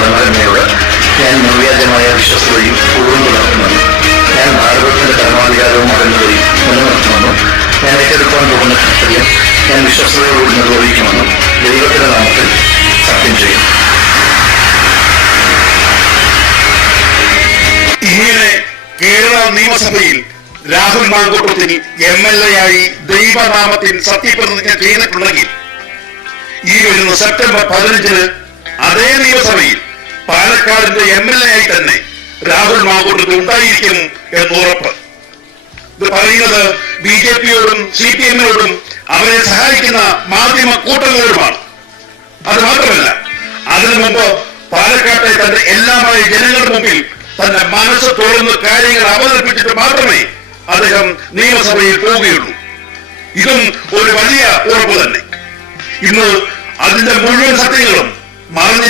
ഗവർണറിനോട് ഞാൻ നിർവ്യാജമായ വിശ്വസ്തയും പൂർവ്വം പുലർത്തുമെന്നും ഞാൻ ഭാരതത്തിന്റെ പരമാധികാരവും അകന്നു വഴി നിലനിർത്തുമെന്നും ഞാൻ ഏറ്റെടുക്കാൻ പോകുന്ന കർത്തവ്യം ഞാൻ വിശ്വസ്തയോടുകൂടി നിർവഹിക്കുമെന്നും ദൈവത്തിന്റെ നാമത്തിൽ സത്യം ചെയ്യും. ഇങ്ങനെ കേരള നിയമസഭയിൽ രാഹുൽ മാങ്കൂട്ടത്തിൽ MLA ആയി ദൈവനാമത്തിൽ സത്യപ്രതിജ്ഞ ചെയ്തിട്ടുണ്ടെങ്കിൽ ഈ വരുന്ന സെപ്റ്റംബർ 15 അതേ നിയമസഭയിൽ പാലക്കാടിന്റെ MLA ആയി തന്നെ രാഹുൽ മാങ്കൂട്ടത്തിൽ ഉണ്ടായിരിക്കും എന്നുറപ്പ്. ഇത് പറയുന്നത് BJPയോടും CPM-നോടും അവരെ സഹായിക്കുന്ന മാധ്യമ കൂട്ടങ്ങളോടുമാണ്. അത് മാത്രമല്ല, അതിനു മുമ്പ് പാലക്കാട്ടെ തന്റെ എല്ലാമായ ജനങ്ങളുടെ മുമ്പിൽ തന്റെ മനസ്സ് തുറന്ന് കാര്യങ്ങൾ അവതരിപ്പിച്ചിട്ട് മാത്രമേ അദ്ദേഹം നിയമസഭയിൽ പോവുകയുള്ളൂ. ഇതും ഒരു വലിയ ഉറപ്പ് തന്നെ. ഇന്ന് അതിന്റെ മുഴുവൻ സത്യങ്ങളും മറിഞ്ഞ